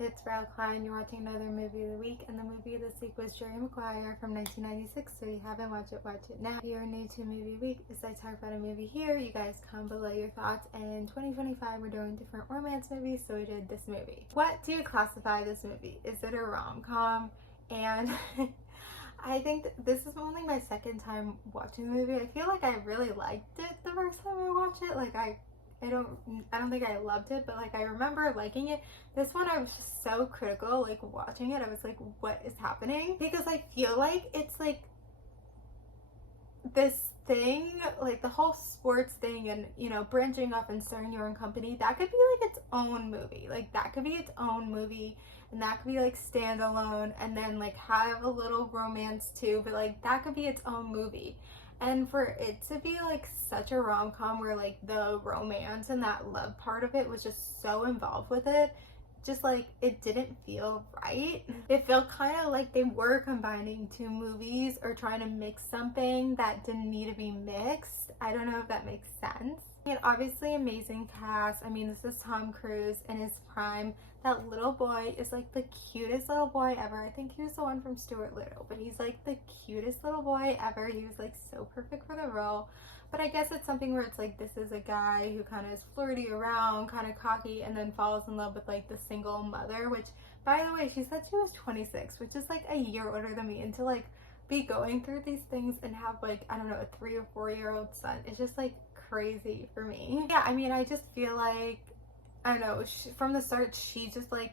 It's Rao Klein. You're watching another movie of the week, and the movie of this week was Maguire from 1996. So if you haven't watched it, watch it now. If you're new to movie week, as I talk about a movie here, you guys comment below your thoughts. And in 2025, we're doing different romance movies, so we did this movie. What do you classify this movie? Is it a rom-com? And I think this is only my second time watching the movie. I feel like I really liked it the first time I watched it. Like I don't think I loved it, but like I remember liking it. This one I was just so critical, like watching it. I was like, what is happening? Because I feel like it's like this thing, like the whole sports thing and, you know, branching off and starting your own company, that could be like its own movie. Like that could be its own movie, and that could be like standalone, and then like have a little romance too, but like that could be its own movie. And for it to be like such a rom-com where like the romance and that love part of it was just so involved with it, just like it didn't feel right. It felt kind of like they were combining two movies or trying to mix something that didn't need to be mixed. I don't know if that makes sense. I mean, obviously amazing cast. I mean, this is Tom Cruise in his prime. That little boy is like the cutest little boy ever. I think he was the one from Stuart Little, but he's like the cutest little boy ever. He was like so perfect for the role. But I guess it's something where it's like, this is a guy who kind of is flirty around, kind of cocky, and then falls in love with like the single mother, which, by the way, she said she was 26, which is like a year older than me. And to like be going through these things and have like, I don't know, a 3 or 4-year-old son, it's just like crazy for me. Yeah, I mean, I just feel like, I don't know, from the start, she just like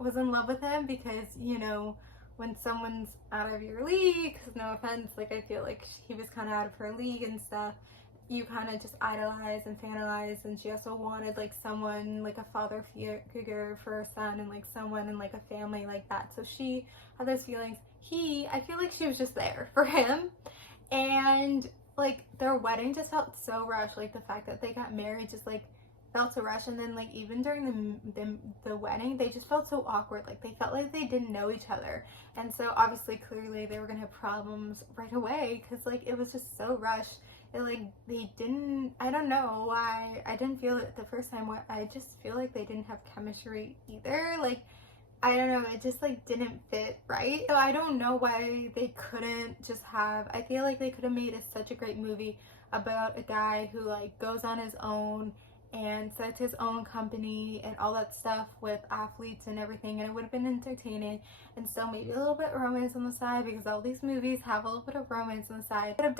was in love with him because, you know, when someone's out of your league, because no offense, like I feel like he was kind of out of her league and stuff, you kind of just idolize and fantasize. And she also wanted like someone, like a father figure for her son, and like someone in like a family like that. So she had those feelings. I feel like she was just there for him. And like their wedding just felt so rushed. Like the fact that they got married just like felt so rushed. And then like even during the wedding, they just felt so awkward. Like they felt like they didn't know each other. And so obviously clearly they were gonna have problems right away, because like it was just so rushed. It like they didn't, I don't know why I didn't feel it the first time. I just feel like they didn't have chemistry either. Like I don't know, it just like didn't fit right. So I don't know why they couldn't just have, I feel like they could have made such a great movie about a guy who like goes on his own and starts his own company and all that stuff with athletes and everything, and it would have been entertaining, and still maybe a little bit of romance on the side, because all these movies have a little bit of romance on the side. They could have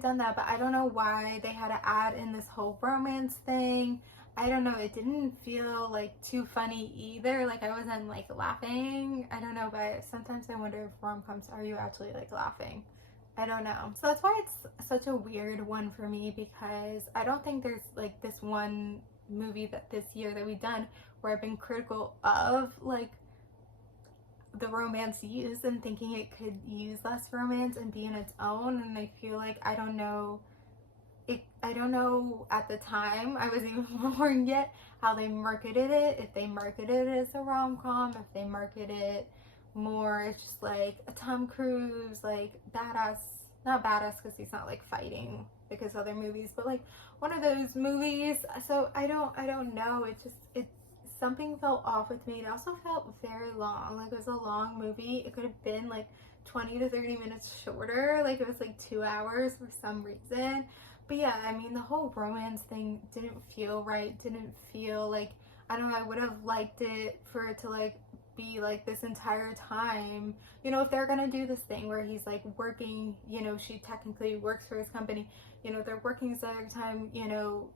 done that, but I don't know why they had to add in this whole romance thing. I don't know, it didn't feel like too funny either. Like I wasn't like laughing. I don't know, but sometimes I wonder if rom-coms, are you actually like laughing? I don't know. So that's why it's such a weird one for me, because I don't think there's like this one movie that this year that we've done where I've been critical of like the romance used and thinking it could use less romance and be in its own. And I feel like I don't know at the time, I wasn't even born yet, how they marketed it. If they marketed it as a rom-com, if they marketed it more, it's just like a Tom Cruise, like badass, not badass because he's not like fighting like his other movies, but like one of those movies. So I don't know, it something felt off with me. It also felt very long, like it was a long movie. It could have been like 20 to 30 minutes shorter, like it was like 2 hours for some reason. But yeah, I mean, the whole romance thing didn't feel right, didn't feel like, I don't know, I would have liked it for it to like be like this entire time. You know, if they're gonna do this thing where he's like working, you know, she technically works for his company, you know, they're working this other time, you know,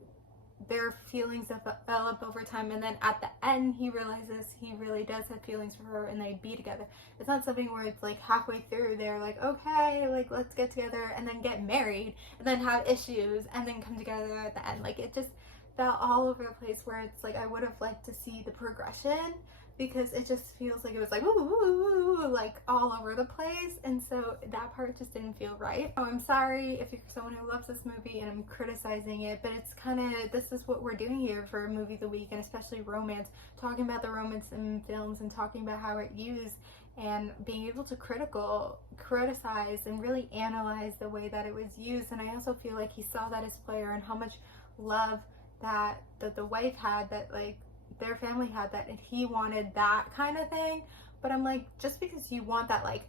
their feelings develop over time, and then at the end he realizes he really does have feelings for her and they be together. It's not something where it's like halfway through they're like, okay, like let's get together, and then get married and then have issues and then come together at the end. Like it just felt all over the place, where it's like I would have liked to see the progression, because it just feels like it was like ooh, like all over the place. And so that part just didn't feel right. Oh, I'm sorry if you're someone who loves this movie and I'm criticizing it, but it's kind of, this is what we're doing here for movie of the week, and especially romance, talking about the romance in films and talking about how it used, and being able to criticize and really analyze the way that it was used. And I also feel like he saw that as player and how much love that the wife had, that like their family had that and he wanted that kind of thing. But I'm like, just because you want that, like,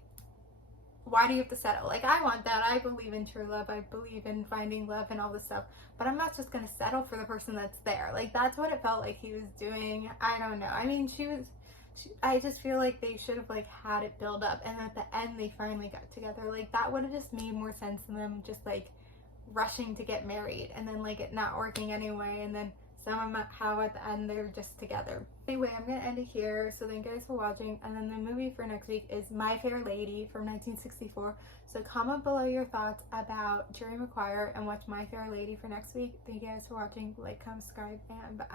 why do you have to settle? Like, I want that. I believe in true love. I believe in finding love and all this stuff. But I'm not just gonna settle for the person that's there. Like, that's what it felt like he was doing. I don't know. I mean, I just feel like they should have like had it build up, and at the end they finally got together. Like, that would have just made more sense than them just like rushing to get married and then like it not working anyway, and then somehow at the end they're just together. Anyway, I'm gonna end it here. So thank you guys for watching, and then the movie for next week is My Fair Lady from 1964. So comment below your thoughts about Jerry Maguire and watch My Fair Lady for next week. Thank you guys for watching. Like, comment, subscribe, and bye.